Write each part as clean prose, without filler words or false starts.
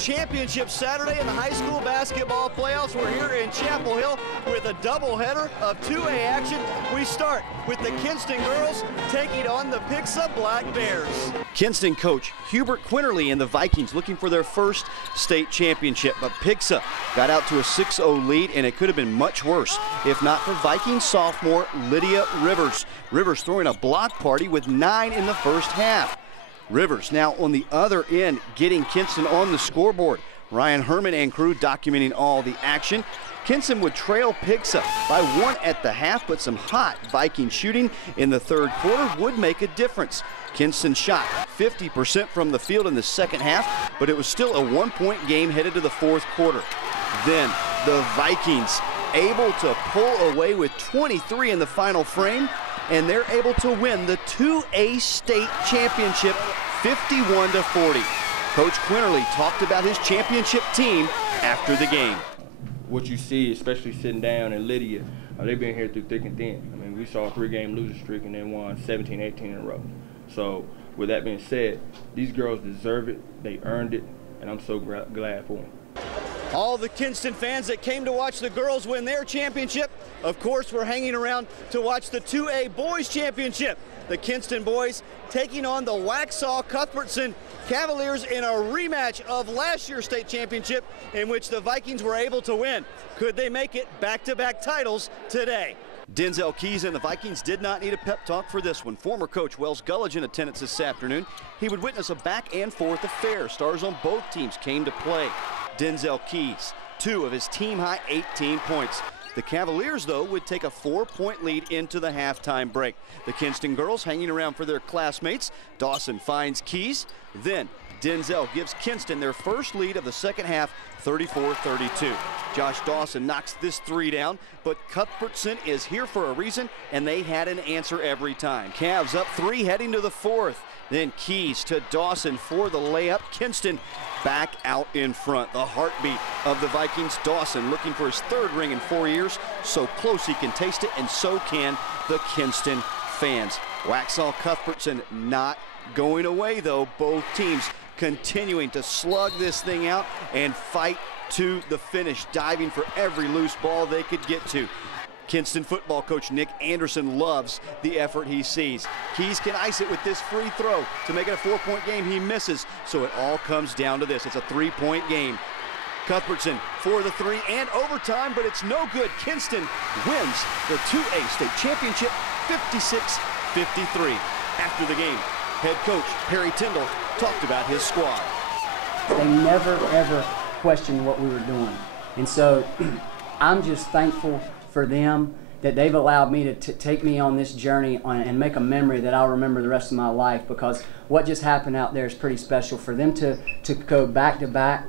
championship Saturday in the high school basketball playoffs. We're here in Chapel Hill with a doubleheader of 2A action. We start with the Kinston girls taking on the Pixa Black Bears. Kinston coach Hubert Quinterly and the Vikings looking for their first state championship, but Pixa got out to a 6-0 lead, and it could have been much worse if not for Vikings sophomore Lydia Rivers. Rivers throwing a block party with 9 in the first half. Rivers now on the other end getting Kinston on the scoreboard. Ryan Herman and crew documenting all the action. Kinston would trail Pixa by 1 at the half, but some hot Viking shooting in the third quarter would make a difference. Kinston shot 50% from the field in the second half, but it was still a 1-point game headed to the fourth quarter. Then the Vikings able to pull away with 23 in the final frame, and they're able to win the 2A state championship 51-40. Coach Quinterly talked about his championship team after the game. What you see, especially sitting down, and Lydia, they've been here through thick and thin. I mean, we saw a 3-game losing streak and then won 17, 18 in a row. So with that being said, these girls deserve it, they earned it, and I'm so glad for them. All the Kinston fans that came to watch the girls win their championship, of course, were hanging around to watch the 2A boys championship. The Kinston boys taking on the Waxhaw Cuthbertson Cavaliers in a rematch of last year's state championship in which the Vikings were able to win. Could they make it back-to-back titles today? Denzel Keys and the Vikings did not need a pep talk for this one. Former coach Wells Gullidge in attendance this afternoon. He would witness a back-and-forth affair. Stars on both teams came to play. Denzel Keys, 2 of his team-high 18 points. The Cavaliers, though, would take a 4-point lead into the halftime break. The Kinston girls hanging around for their classmates. Dawson finds Keys. Then Denzel gives Kinston their first lead of the second half, 34-32. Josh Dawson knocks this 3 down, but Cuthbertson is here for a reason, and they had an answer every time. Cavs up 3 heading to the fourth. Then Keys to Dawson for the layup. Kinston back out in front. The heartbeat of the Vikings. Dawson looking for his 3rd ring in 4 years. So close he can taste it, and so can the Kinston fans. Waxhaw Cuthbertson not going away, though. Both teams continuing to slug this thing out and fight to the finish, diving for every loose ball they could get to. Kinston football coach Nick Anderson loves the effort he sees. Keys can ice it with this free throw to make it a 4-point game. He misses, so it all comes down to this. It's a 3-point game. Cuthbertson for the 3 and overtime, but it's no good. Kinston wins the 2A state championship 56-53. After the game, head coach Perry Tyndall talked about his squad. They never, ever questioned what we were doing. And so I'm just thankful for them that they've allowed me to take me on this journey and make a memory that I'll remember the rest of my life, because what just happened out there is pretty special. For them to go back-to-back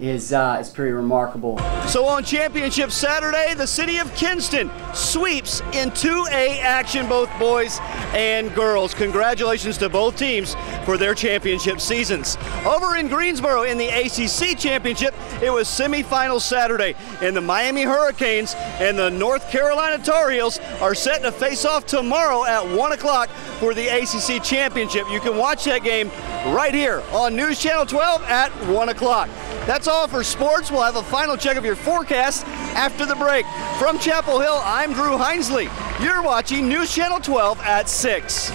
is pretty remarkable. So on championship Saturday, the City of Kinston sweeps in 2A action, both boys and girls. Congratulations to both teams for their championship seasons. Over in Greensboro in the ACC championship, it was semifinal Saturday, and the Miami Hurricanes and the North Carolina Tar Heels are set to face off tomorrow at 1 o'clock for the ACC championship. You can watch that game right here on News Channel 12 at 1 o'clock. That's all for sports. We'll have a final check of your forecast after the break. From Chapel Hill, I'm Drew Hinesley. You're watching News Channel 12 at 6.